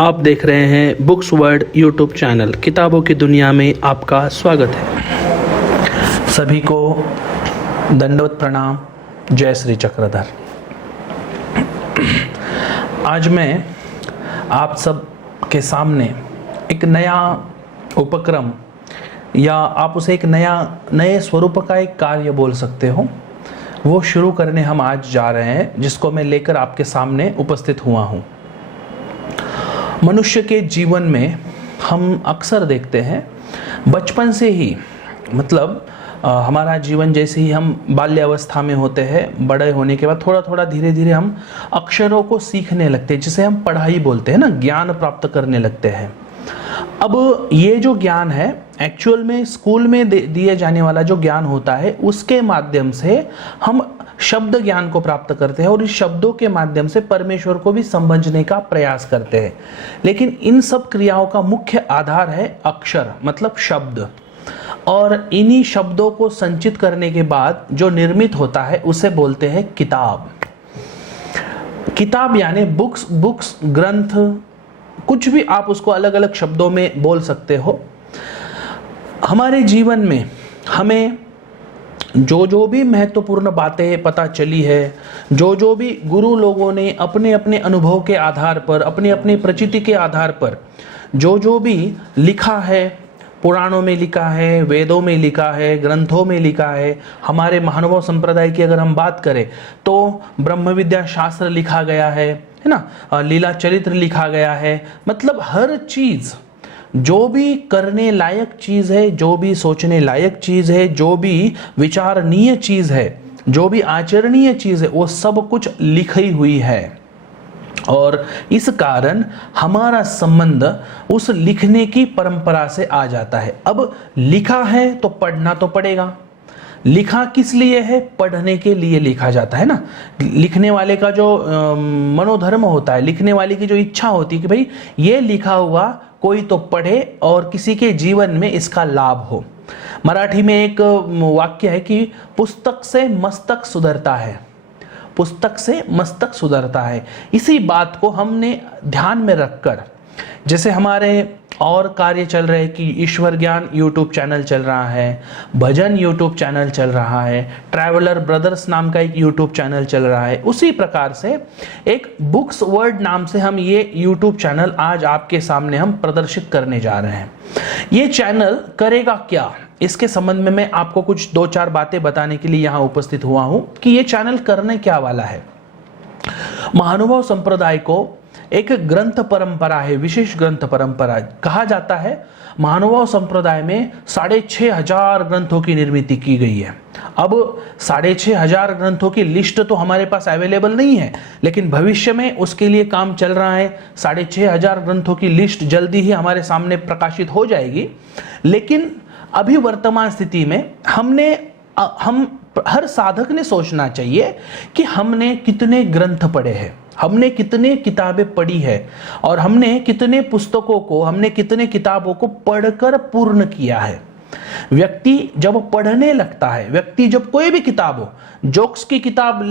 आप देख रहे हैं बुक्स वर्ल्ड यूट्यूब चैनल। किताबों की दुनिया में आपका स्वागत है। सभी को दंडवत प्रणाम। जय श्री चक्रधर। आज मैं आप सब के सामने एक नया उपक्रम या आप उसे एक नए स्वरूप का एक कार्य बोल सकते हो, वो शुरू करने हम आज जा रहे हैं, जिसको मैं लेकर आपके सामने उपस्थित हुआ हूँ। मनुष्य के जीवन में हम अक्सर देखते हैं, बचपन से ही मतलब हमारा जीवन जैसे ही हम बाल्यावस्था में होते हैं, बड़े होने के बाद थोड़ा थोड़ा धीरे धीरे हम अक्षरों को सीखने लगते हैं, जिसे हम पढ़ाई बोलते हैं ना, ज्ञान प्राप्त करने लगते हैं। अब ये जो ज्ञान है एक्चुअल में स्कूल में दिए जाने वाला जो ज्ञान होता है, उसके माध्यम से हम शब्द ज्ञान को प्राप्त करते हैं और इस शब्दों के माध्यम से परमेश्वर को भी समझने का प्रयास करते हैं। लेकिन इन सब क्रियाओं का मुख्य आधार है अक्षर, मतलब शब्द। और इन्हीं शब्दों को संचित करने के बाद जो निर्मित होता है उसे बोलते हैं किताब। किताब यानी बुक्स, ग्रंथ, कुछ भी आप उसको अलग अलग शब्दों में बोल सकते हो। हमारे जीवन में हमें जो भी महत्वपूर्ण बातें पता चली है, जो भी गुरु लोगों ने अपने अपने अनुभव के आधार पर, अपने अपने प्रचिति के आधार पर जो भी लिखा है, पुराणों में लिखा है, वेदों में लिखा है, ग्रंथों में लिखा है। हमारे महानुभाव संप्रदाय की अगर हम बात करें तो ब्रह्म विद्या शास्त्र लिखा गया है ना, लीला चरित्र लिखा गया है। मतलब हर चीज जो भी करने लायक चीज है, जो भी सोचने लायक चीज है, जो भी विचारणीय चीज है, जो भी आचरणीय चीज है, वो सब कुछ लिखी हुई है। और इस कारण हमारा संबंध उस लिखने की परंपरा से आ जाता है। अब लिखा है तो पढ़ना तो पड़ेगा। लिखा किस लिए है? पढ़ने के लिए लिखा जाता है ना। लिखने वाले का जो मनोधर्म होता है, लिखने वाले की जो इच्छा होती है कि भाई ये लिखा हुआ कोई तो पढ़े और किसी के जीवन में इसका लाभ हो। मराठी में एक वाक्य है कि पुस्तक से मस्तक सुधरता है, पुस्तक से मस्तक सुधरता है। इसी बात को हमने ध्यान में रखकर, जैसे हमारे और कार्य चल रहे हैं कि ईश्वर ज्ञान यूट्यूब चैनल चल रहा है, भजन यूट्यूब चैनल चल रहा है, ट्रैवलर ब्रदर्स नाम का एक यूट्यूब चैनल चल रहा है, उसी प्रकार से एक बुक्स वर्ल्ड नाम से हम ये यूट्यूब चैनल आज आपके सामने हम प्रदर्शित करने जा रहे हैं। ये चैनल करेगा क्या, इसके संबंध में मैं आपको कुछ 2-4 बातें बताने के लिए यहाँ उपस्थित हुआ हूँ कि ये चैनल करने क्या वाला है। महानुभाव संप्रदाय को एक ग्रंथ परंपरा है, विशेष ग्रंथ परंपरा कहा जाता है। महानुभाव संप्रदाय में 6,500 ग्रंथों की निर्मित की गई है। अब 6,500 ग्रंथों की लिस्ट तो हमारे पास अवेलेबल नहीं है, लेकिन भविष्य में उसके लिए काम चल रहा है। 6,500 ग्रंथों की लिस्ट जल्दी ही हमारे सामने प्रकाशित हो जाएगी। लेकिन अभी वर्तमान स्थिति में हम हर साधक ने सोचना चाहिए कि हमने कितने ग्रंथ पढ़े हैं, हमने कितने किताबें पढ़ी है और हमने कितने पुस्तकों को, हमने कितने किताबों को पढ़कर पूर्ण किया है। व्यक्ति जब पढ़ने लगता है, व्यक्ति जब कोई भी किताब हो, जोक्स की किताब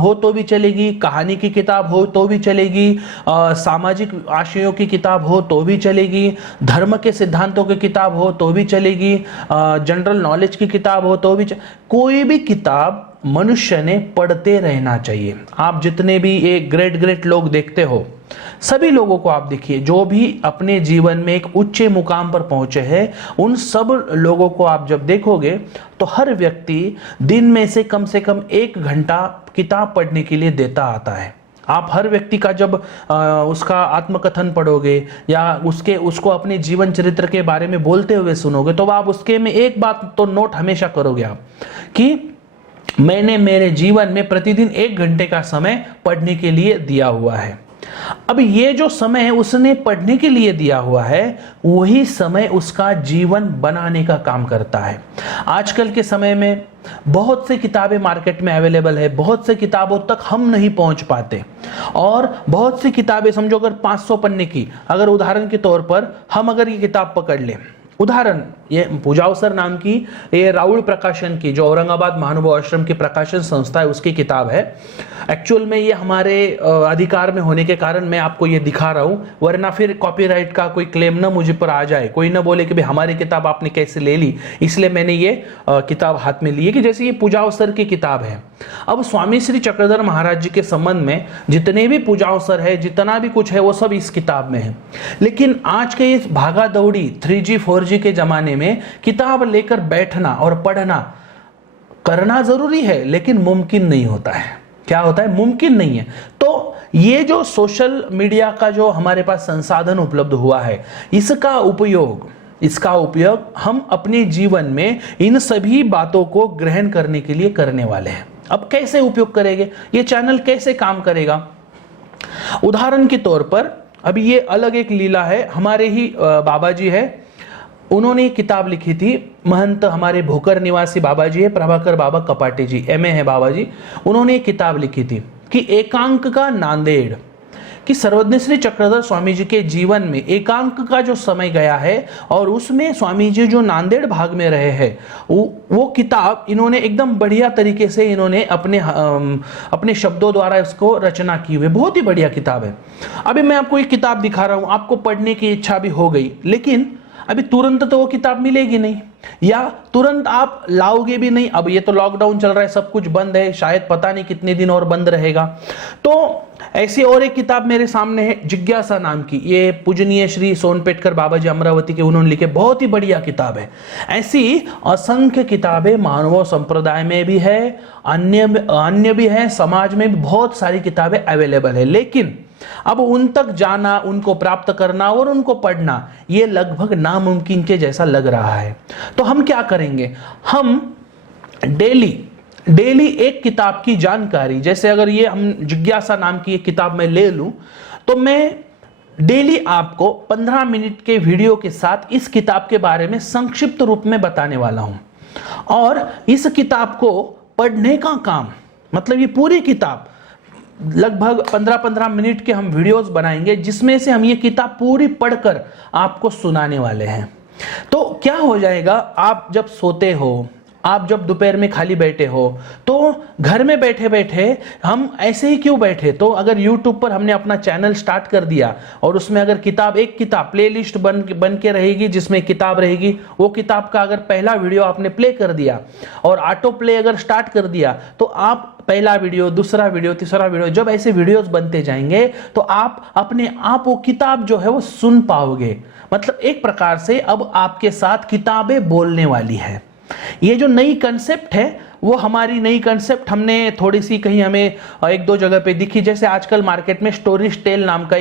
हो तो भी चलेगी, कहानी की किताब हो तो भी चलेगी, सामाजिक आशयों की किताब हो तो भी चलेगी, धर्म के सिद्धांतों की किताब हो तो भी चलेगी, जनरल नॉलेज की किताब हो तो भी कोई भी किताब मनुष्य ने पढ़ते रहना चाहिए। आप जितने भी ये ग्रेट लोग देखते हो, सभी लोगों को आप देखिए, जो भी अपने जीवन में एक उच्च मुकाम पर पहुंचे हैं, उन सब लोगों को आप जब देखोगे तो हर व्यक्ति दिन में से कम 1 घंटा किताब पढ़ने के लिए देता आता है। आप हर व्यक्ति का जब उसका आत्मकथन पढ़ोगे या उसको अपने जीवन चरित्र के बारे में बोलते हुए सुनोगे, तो आप उसके में एक बात तो नोट हमेशा करोगे आप कि मैंने मेरे जीवन में प्रतिदिन 1 घंटे का समय पढ़ने के लिए दिया हुआ है। अब ये जो समय उसने पढ़ने के लिए दिया हुआ है, वही समय उसका जीवन बनाने का काम करता है। आजकल के समय में बहुत से किताबें मार्केट में अवेलेबल है, बहुत से किताबों तक हम नहीं पहुंच पाते। और बहुत सी किताबें, समझो अगर 500 पन्ने की, अगर उदाहरण के तौर पर हम अगर ये किताब पकड़ लें, उदाहरण ये पूजावसर नाम की, ये राउल प्रकाशन की, जो औरंगाबाद महानुभव आश्रम की प्रकाशन संस्था है, उसकी किताब है। एक्चुअल में ये हमारे अधिकार में होने के कारण मैं आपको ये दिखा रहा हूँ, वरना फिर कॉपीराइट का कोई क्लेम ना मुझे पर आ जाए, कोई ना बोले कि भाई हमारी किताब आपने कैसे ले ली। इसलिए मैंने ये किताब हाथ में ली है कि जैसे ये पूजावसर की किताब है। अब स्वामी श्री चक्रधर महाराज जी के संबंध में जितने भी पूजावसर है, जितना भी कुछ है, वो सब इस किताब में है। लेकिन आज के इस भागा दौड़ी 3G 4G के जमाने में किताब लेकर बैठना और पढ़ना करना जरूरी है, लेकिन मुमकिन नहीं होता है। क्या होता है? मुमकिन नहीं है। तो ये जो सोशल मीडिया का जो हमारे पास संसाधन उपलब्ध हुआ है, इसका उपयोग हम अपने जीवन में इन सभी बातों को ग्रहण करने के लिए करने वाले हैं। अब कैसे उपयोग करेंगे, ये चैनल कैसे काम करेगा? उदाहरण के तौर पर अभी ये अलग एक लीला है, हमारे ही बाबा जी है, उन्होंने किताब लिखी थी, महंत हमारे भोकर निवासी बाबा जी है, प्रभाकर बाबा कपाटे जी, MA है बाबा जी। उन्होंने एक किताब लिखी थी कि एकांक का नांदेड़, कि सर्वज्ञ श्री चक्रधर स्वामी जी के जीवन में एकांक का जो समय गया है और उसमें स्वामी जी जो नांदेड़ भाग में रहे हैं, वो किताब इन्होंने एकदम बढ़िया तरीके से इन्होंने अपने शब्दों द्वारा इसको रचना की हुई, बहुत ही बढ़िया किताब है। अभी मैं आपको एक किताब दिखा रहा हूं, आपको पढ़ने की इच्छा भी हो गई, लेकिन अभी तुरंत तो वो किताब मिलेगी नहीं, या तुरंत आप लाओगे भी नहीं। अब ये तो लॉकडाउन चल रहा है, सब कुछ बंद है, शायद पता नहीं कितने दिन और बंद रहेगा। तो ऐसी और एक किताब मेरे सामने है, जिज्ञासा नाम की, ये पूजनीय श्री सोनपेटकर बाबा जी अमरावती के, उन्होंने लिखे, बहुत ही बढ़िया किताब है। ऐसी असंख्य किताबें मानव संप्रदाय में भी है, अन्य भी है, समाज में भी बहुत सारी किताबें अवेलेबल है। लेकिन अब उन तक जाना, उनको प्राप्त करना और उनको पढ़ना, ये लगभग नामुमकिन के जैसा लग रहा है। तो हम क्या करेंगे? हम डेली एक किताब की जानकारी, जैसे अगर ये हम जिज्ञासा नाम की एक किताब में ले लूं, तो मैं डेली आपको 15 मिनट के वीडियो के साथ इस किताब के बारे में संक्षिप्त रूप में बताने वाला हूं। और इस किताब को पढ़ने का काम, मतलब ये पूरी किताब लगभग 15-15 मिनट के हम वीडियोस बनाएंगे, जिसमें से हम ये किताब पूरी पढ़कर आपको सुनाने वाले हैं। तो क्या हो जाएगा, आप जब सोते हो, आप जब दोपहर में खाली बैठे हो, तो घर में बैठे बैठे हम ऐसे ही क्यों बैठे, तो अगर YouTube पर हमने अपना चैनल स्टार्ट कर दिया और उसमें अगर एक किताब प्लेलिस्ट बन के रहेगी, जिसमें किताब रहेगी, वो किताब का अगर पहला वीडियो आपने प्ले कर दिया और ऑटो प्ले अगर स्टार्ट कर दिया, तो आप पहला वीडियो, दूसरा वीडियो, तीसरा वीडियो, जब ऐसे वीडियोस बनते जाएंगे तो आप अपने आप वो किताब जो है वो सुन पाओगे। मतलब एक प्रकार से अब आपके साथ किताबें बोलने वाली है। ये जो नई कंसेप्ट है, वो हमारी नई कंसेप्ट हमने थोड़ी सी कहीं हमें 1-2 जगह पे दिखी। जैसे आजकल मार्केट में स्टोरी टेल नाम का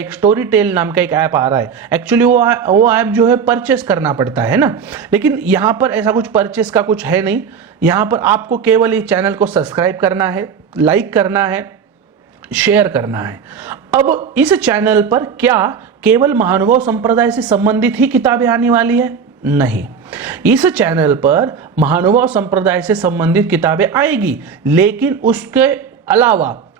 एक ऐप आ रहा है। एक्चुअली वो ऐप जो है परचेस करना पड़ता है ना, लेकिन यहाँ पर ऐसा कुछ परचेस का कुछ है नहीं। यहाँ पर आपको केवल इस चैनल को सब्सक्राइब करना है, लाइक करना है, शेयर करना है। अब इस चैनल पर क्या केवल महानुभाव संप्रदाय से संबंधित ही किताबें आने वाली है? नहीं, इस चैनल पर महानुभाव संप्रदाय से संबंधित किताबें आएगी, लेकिन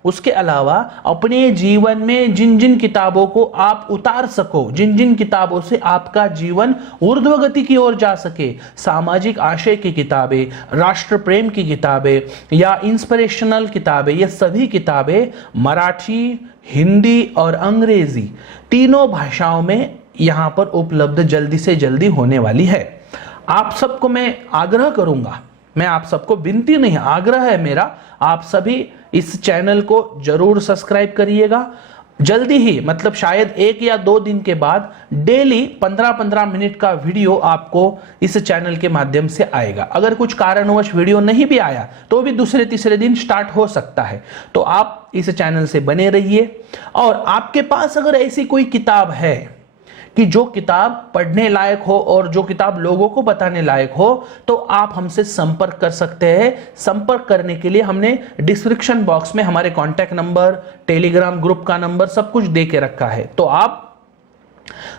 उसके अलावा अपने जीवन में जिन जिन किताबों को आप उतार सको, जिन जिन किताबों से आपका जीवन ऊर्ध्वगति की ओर जा सके, सामाजिक आशय की किताबें, राष्ट्र प्रेम की किताबें या इंस्पिरेशनल किताबें, ये सभी किताबें मराठी, हिंदी और अंग्रेजी तीनों भाषाओं में यहां पर उपलब्ध जल्दी से जल्दी होने वाली है। आप सबको मैं आग्रह करूंगा, मैं आप सबको विनती नहीं, आग्रह है मेरा, आप सभी इस चैनल को जरूर सब्सक्राइब करिएगा। जल्दी ही, मतलब शायद 1 या 2 दिन के बाद डेली 15-15 मिनट का वीडियो आपको इस चैनल के माध्यम से आएगा। अगर कुछ कारणवश वीडियो नहीं भी आया तो भी दूसरे-तीसरे दिन स्टार्ट हो सकता है। तो आप इस चैनल से बने रहिए। और आपके पास अगर ऐसी कोई किताब है कि जो किताब पढ़ने लायक हो और जो किताब लोगों को बताने लायक हो, तो आप हमसे संपर्क कर सकते हैं। संपर्क करने के लिए हमने डिस्क्रिप्शन बॉक्स में हमारे कॉन्टैक्ट नंबर, टेलीग्राम ग्रुप का नंबर, सब कुछ दे के रखा है। तो आप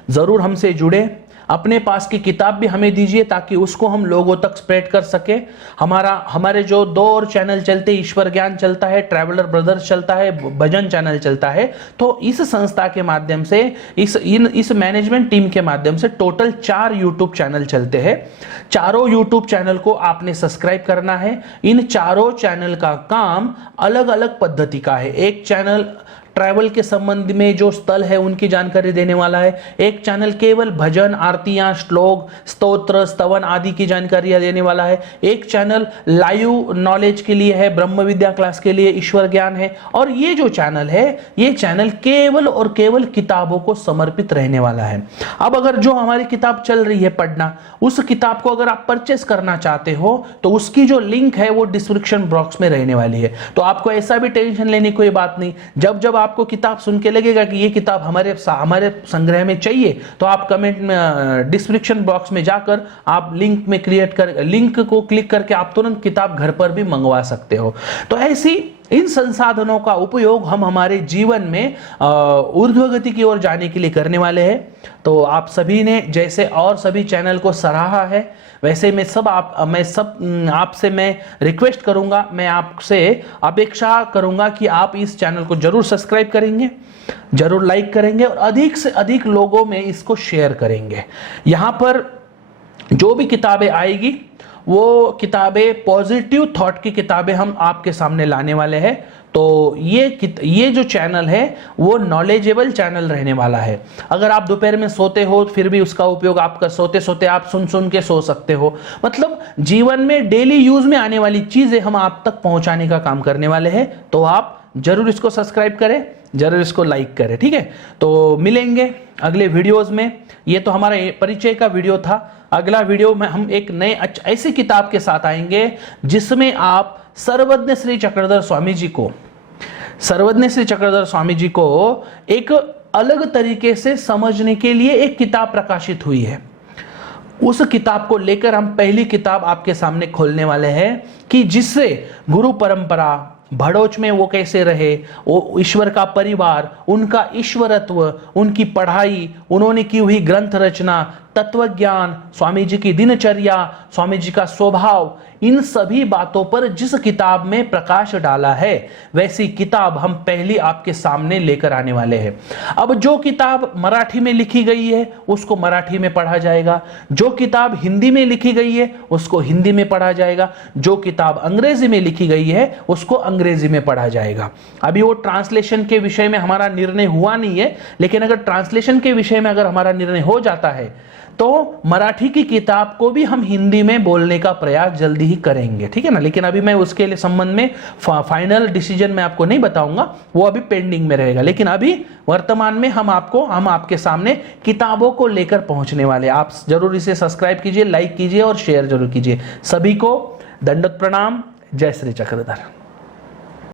जरूर हमसे जुड़े। अपने पास की किताब भी हमें दीजिए ताकि उसको हम लोगों तक स्प्रेड कर सके। हमारे जो 2 और चैनल चलते हैं, ईश्वर ज्ञान चलता है, ट्रैवलर ब्रदर्स चलता है, भजन चैनल चलता है। तो इस संस्था के माध्यम से, इस मैनेजमेंट टीम के माध्यम से टोटल 4 यूट्यूब चैनल चलते हैं। चारों यूट्यूब चैनल को आपने सब्सक्राइब करना है। इन चारों चैनल का काम अलग अलग पद्धति का है। एक चैनल ट्रैवल के संबंध में जो स्थल है उनकी जानकारी देने वाला है, एक चैनल केवल भजन, आरतियां, श्लोक, स्तोत्र, स्तवन आदि की जानकारियां देने वाला है, एक चैनल लाइव नॉलेज के लिए है, ब्रह्म विद्या क्लास के लिए ईश्वर ज्ञान है, और ये जो चैनल है ये चैनल केवल और केवल किताबों को समर्पित रहने वाला है। अब अगर जो हमारी किताब चल रही है पढ़ना, उस किताब को अगर आप परचेस करना चाहते हो तो उसकी जो लिंक है वो डिस्क्रिप्शन बॉक्स में रहने वाली है। तो आपको ऐसा भी टेंशन लेने की कोई बात नहीं। जब जब आपको किताब सुन के लगेगा कि ये किताब हमारे संग्रह में चाहिए, तो आप कमेंट में डिस्क्रिप्शन बॉक्स में जाकर आप लिंक को क्लिक करके आप तुरंत किताब घर पर भी मंगवा सकते हो। तो ऐसी इन संसाधनों का उपयोग हम हमारे जीवन में ऊर्ध्वगति की ओर जाने के लिए करने वाले हैं। तो आप सभी ने जैसे और सभी चैनल को सराहा है, वैसे मैं आपसे मैं रिक्वेस्ट करूंगा, मैं आपसे अपेक्षा करूंगा कि आप इस चैनल को जरूर सब्सक्राइब करेंगे, जरूर लाइक करेंगे और अधिक से अधिक लोगों में इसको शेयर करेंगे। यहाँ पर जो भी किताबें आएगी वो किताबें पॉजिटिव थॉट की किताबें हम आपके सामने लाने वाले हैं। तो ये जो चैनल है वो नॉलेजेबल चैनल रहने वाला है। अगर आप दोपहर में सोते हो फिर भी उसका उपयोग आपका सोते सोते आप सुन के सो सकते हो। मतलब जीवन में डेली यूज में आने वाली चीजें हम आप तक पहुंचाने का काम करने वाले हैं। तो आप जरूर इसको सब्सक्राइब करें, जरूर इसको लाइक करें, ठीक है। तो मिलेंगे अगले वीडियोस में। ये तो हमारा परिचय का वीडियो था। अगला वीडियो में हम एक नए ऐसी किताब के साथ आएंगे जिसमें आप सर्वज्ञ श्री चक्रधर स्वामी जी को एक अलग तरीके से समझने के लिए एक किताब प्रकाशित हुई है। उस किताब को लेकर हम पहली किताब आपके सामने खोलने वाले हैं कि जिससे गुरु परंपरा, भड़ोच में वो कैसे रहे, वो ईश्वर का परिवार, उनका ईश्वरत्व, उनकी पढ़ाई, उन्होंने की हुई ग्रंथ रचना, तत्वज्ञान, स्वामी जी की दिनचर्या, स्वामी जी का स्वभाव, इन सभी बातों पर जिस किताब में प्रकाश डाला है वैसी किताब हम पहली आपके सामने लेकर आने वाले हैं। अब जो किताब मराठी में लिखी गई है उसको मराठी में पढ़ा जाएगा, जो किताब हिंदी में लिखी गई है उसको हिंदी में पढ़ा जाएगा, जो किताब अंग्रेजी में लिखी गई है उसको अंग्रेजी में पढ़ा जाएगा। अभी वो ट्रांसलेशन के विषय में हमारा निर्णय हुआ नहीं है, लेकिन अगर ट्रांसलेशन के विषय में अगर हमारा निर्णय हो जाता है तो मराठी की किताब को भी हम हिंदी में बोलने का प्रयास जल्दी ही करेंगे, ठीक है ना। लेकिन अभी मैं उसके लिए संबंध में फाइनल डिसीजन मैं आपको नहीं बताऊंगा, वो अभी पेंडिंग में रहेगा। लेकिन अभी वर्तमान में हम आपके सामने किताबों को लेकर पहुंचने वाले। आप जरूर इसे सब्सक्राइब कीजिए, लाइक कीजिए और शेयर जरूर कीजिए। सभी को दंडवत प्रणाम। जय श्री चक्रधर।